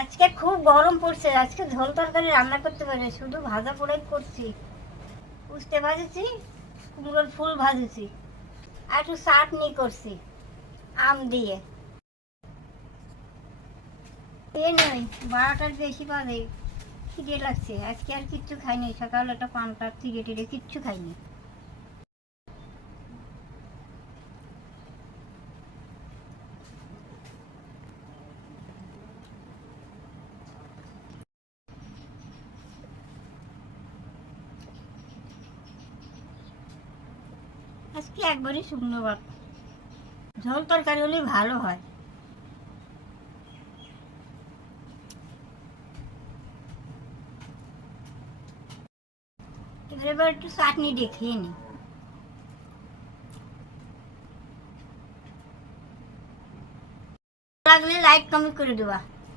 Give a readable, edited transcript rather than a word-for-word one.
আজকে খুব গরম পড়ছে, আজকে ঝোল তরকারি রান্না করতে পারি, শুধু ভাজা পোড়াই করছি। উস্তে ভাজেছি, কুমড়োর ফুল ভাজেছি, আর একটু চাটনি করছি আম দিয়ে। এ নয়, 12টার বেশি বাজে, খিদে লাগছে। আজকে আর কিচ্ছু খাইনি, সকালে একটা পান্তা চিড়ে টিড়ে কিচ্ছু খাইনি। আজকে একবারই শুকনো ভাত, ঝোল তরকারি হলে ভালো হয়। এবার একটু চাটনি দিয়ে খেয়ে নি। লাগলে লাইক কমেন্ট করে দেবা।